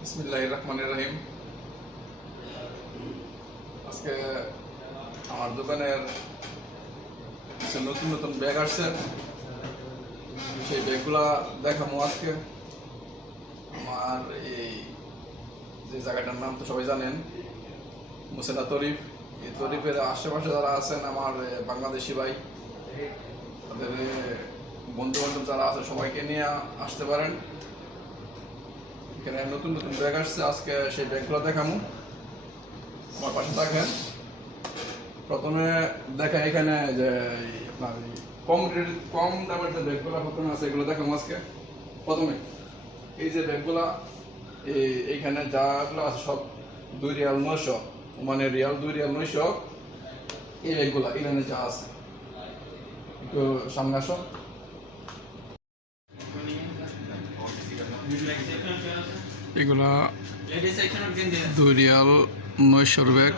বিসমিল্লাহির রহমানির রহিম। আজকে আমার দোকানের কিছু নতুন নতুন ব্যাগ আসছে, সেই ব্যাগগুলা দেখাবো আজকে। আমার এই যে জায়গাটার নাম তো সবাই জানেন, মুসেলা তরিফ। এই তরিফের আশেপাশে যারা আছেন আমার বাংলাদেশি ভাই, তাদের বন্ধু বান্ধব যারা আছে সবাইকে নিয়ে আসতে পারেন। এখানে নতুন নতুন ব্যাগ আসছে, আজকে সেই ব্যাগগুলো দেখাবো। আমার পাশে থাকেন। প্রথমে দেখেন এখানে যে আপনার কম দামের যে ব্যাগগুলো প্রথমে আছে এগুলো দেখাবো আজকে। প্রথমে এই যে ব্যাগগুলা, এইখানে যাগুলো আছে সব 2 রিয়াল 900, মানে রিয়াল 2 রিয়াল 900। এই ব্যাগগুলা এখানে যা আছে, একটু সামনে আসো। এগুলা 2 রিয়াল 900 ব্যাগ,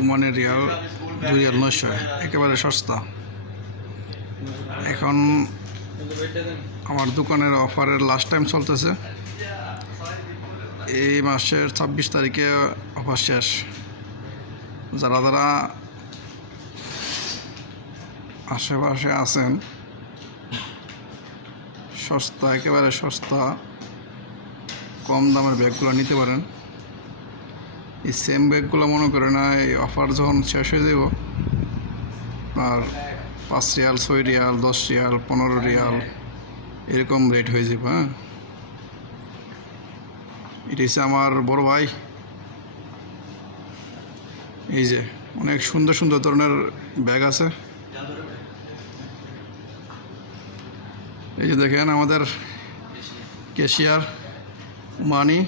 ওমানের রিয়াল 2 রিয়াল 900, একেবারে সস্তা। এখন আমার দোকানের অফারের লাস্ট টাইম চলতেছে, এই মাসের 26 তারিখে অফার শেষ। যারা যারা আশেপাশে আছেন, সস্তা, একেবারে সস্তা কম দামের ব্যাগগুলো নিতে পারেন। এই সেম ব্যাগগুলো মনে করে না, এই অফার যখন শেষ হয়ে যাব আর 5 রিয়াল 6 রিয়াল 10 রিয়াল 15 রিয়াল এরকম রেট হয়ে যাবে। হ্যাঁ, এটা হচ্ছে আমার বড় ভাই। এই যে অনেক সুন্দর সুন্দর ধরনের ব্যাগ আছে। এই যে দেখেন আমাদের ক্যাশিয়ার মানি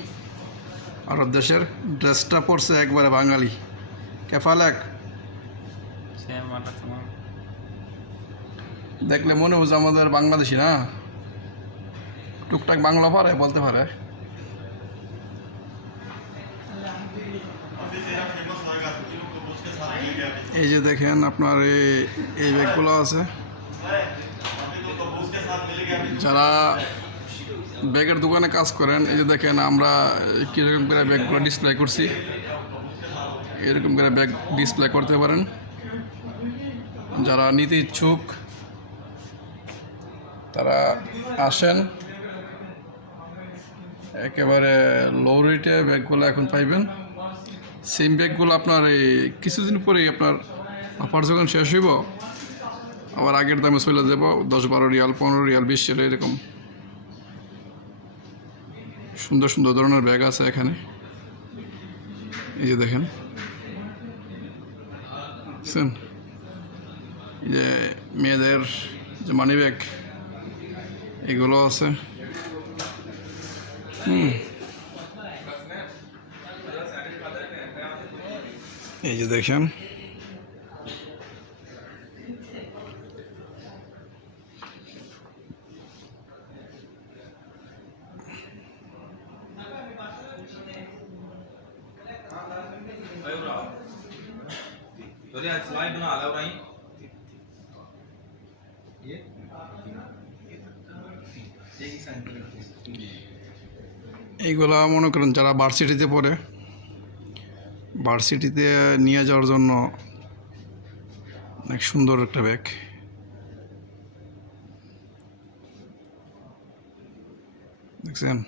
আরব দেশের, ড্রেসটা পরছে একবারে বাঙালি। কেফালেক দেখলে মনে হচ্ছে আমাদের বাংলাদেশি না, টুকটাক বাংলা পারে, বলতে পারে। এই যে দেখেন আপনার এই ব্যাগগুলো আছে। যারা ব্যাগের দোকানে কাজ করেন, এই যে দেখেন আমরা কীরকম করে ব্যাগগুলো ডিসপ্লে করছি, এরকম করে ব্যাগ ডিসপ্লে করতে পারেন। যারা নিতে ইচ্ছুক তারা আসেন, একেবারে লো রেটে ব্যাগগুলো এখন পাইবেন। সেম ব্যাগগুলো আপনার এই কিছুদিন পরেই আপনার অফার যখন শেষ হইব আবার আগের দামে চলে যাব, 10-12 রিয়াল 15 রিয়াল 20 রিয়াল এরকম। সুন্দর সুন্দর ধরনের ব্যাগ আছে এখানে। এই যে দেখেন, এই যে মেয়েদের যে মানি ব্যাগ এগুলো আছে। এই যে দেখেন, এইগুলা মনে করেন যারা ভার্সিটিতে পড়ে, ভার্সিটিতে নিয়ে যাওয়ার জন্য অনেক সুন্দর একটা ব্যাগ। দেখছেন,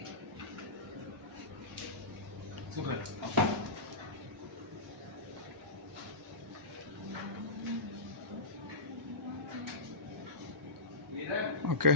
ওকে।